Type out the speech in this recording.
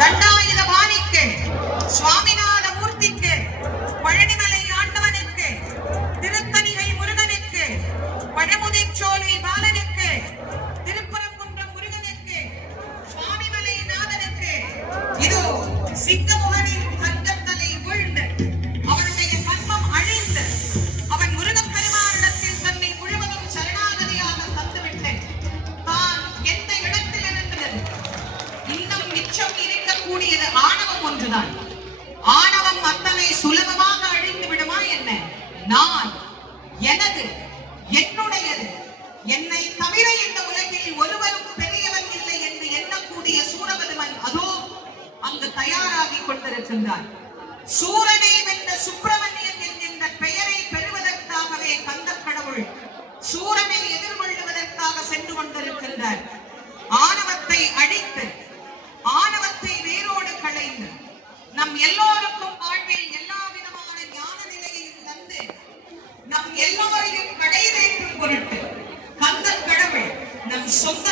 தண்டாயுதபாணிக்கு, சுவாமிநாத மூர்த்திக்கு, பழனிமலை ஆண்டவனுக்கு, திருத்தணிகை முருகனுக்கு, பழமுதிர்ச்சோலை பாலனுக்கு, திருப்பரங்குன்றம் முருகனுக்கு, சுவாமிமலை நாதனுக்கு, இதோ சிங்கமுகனின் சங்கத்தலை வீழ்ந்து அவனுடைய கர்மம் அழிந்து அவன் முருகப்பெருமானிடத்தில் தன்னை முழுவதும் சரணாகதியாக தந்துவிட்டு தான் எந்த இடத்தில் இருந்தது இன்னும் மிச்சம் இருக்கக்கூடியது ஆணவம் ஒன்றுதான். ஆணவம் அத்தனை சுலபமாக அழிந்து விடுமா என்ன? நான், எனது, என்னுடையது, என்னை தவிர இந்த உலகில் ஒருவரும் பெரியவன் இல்லை என்று எண்ணக்கூடிய சூரபதுமன் அதோ அங்கு தயாராகி கொண்டிருக்கின்றார். சூரனை வென்ற சுப்பிரமணியன் என்கின்ற பெயரை பெறுவதற்காகவே கந்தக் கடவுள் சூரனை எதிர்கொள்ளுவதற்காக சென்று கொண்டிருக்கின்றார். ஆணவத்தை அழித்து, ஆணவத்தை வேரோடு களைந்து, நம் எல்லோருக்கும் வாழ்வில் எல்லா விதமான ஞான நிலையையும் தந்து நம் எல்லோரையும் கடை தேற்றும் பொருட்டு கந்தக் கடவுள் நம் சொந்த